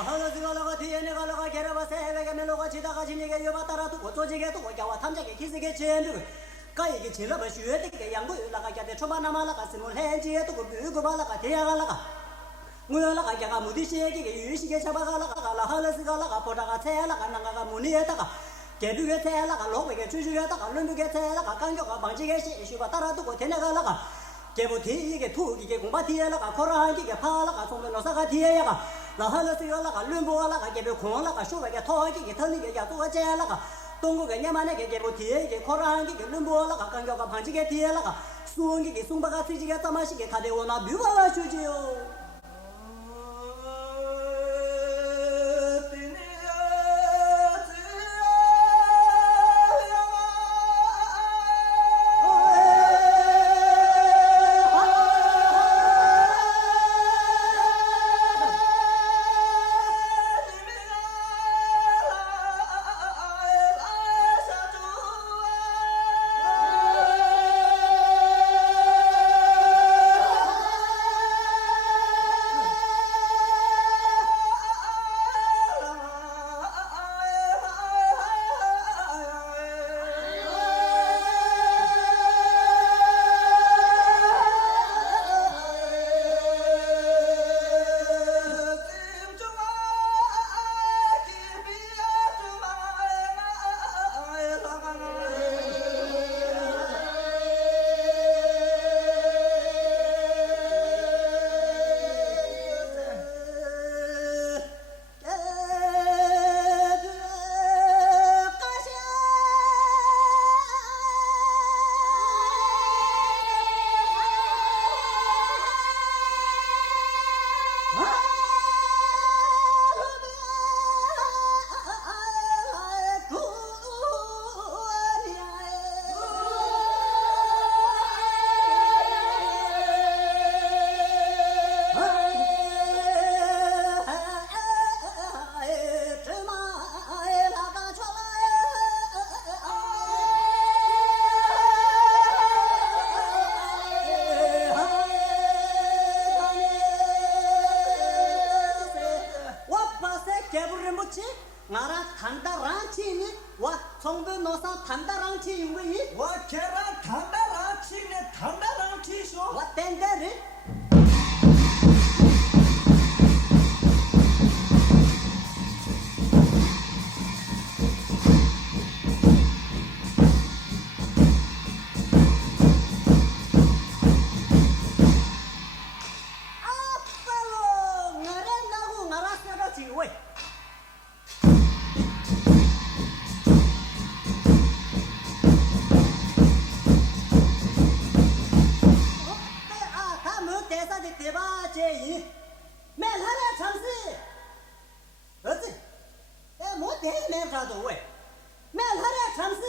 하나스가라가 뒤에내가라가 게라바세 해외게 멜로가 지다가 지니게 여바따라 두고 조지게 두고 야와 탐자게 기스게 지엔두 가이게 질러버 슈에되게 양고 연락하게 돼 초바나마라가 스물 해지에 두고 뷰고발라가 대야갈라가 무열라가 야가 무디시에게 유시게 잡아갈라가 하나스가라가 보다가 태야라가 나가가 무니에다가 개두게 태야라가 로베게 주주에다가 룬두게 태야라가 간교가 방지게 시슈가 따라두고 대내갈라가 개부티게 투기게 공바티에라가 코라하기게 파라가 송변노사가 뒤에야가 나하나스가라가 룬보라가 개부 공라가 쇼베게 토하기게 털리게 야두가 제라가 동국에 냐만에게 개부티에게 코라하기게 룬보라가 간교가 방지게 뒤에라가 수원기게 숭바가 트지게 따마시게 가데오나 뮤바가 주지요 나라 단다랑치니 와 송변노사 단다랑치 인구이 와 걔랑 단다랑치네 단다랑치쇼 와 땡데리 아빠로 나란나고 나라스라 지왜 대바제이 멜하나 참시 어찌 뭐 대매라도 왜 멜하나 참시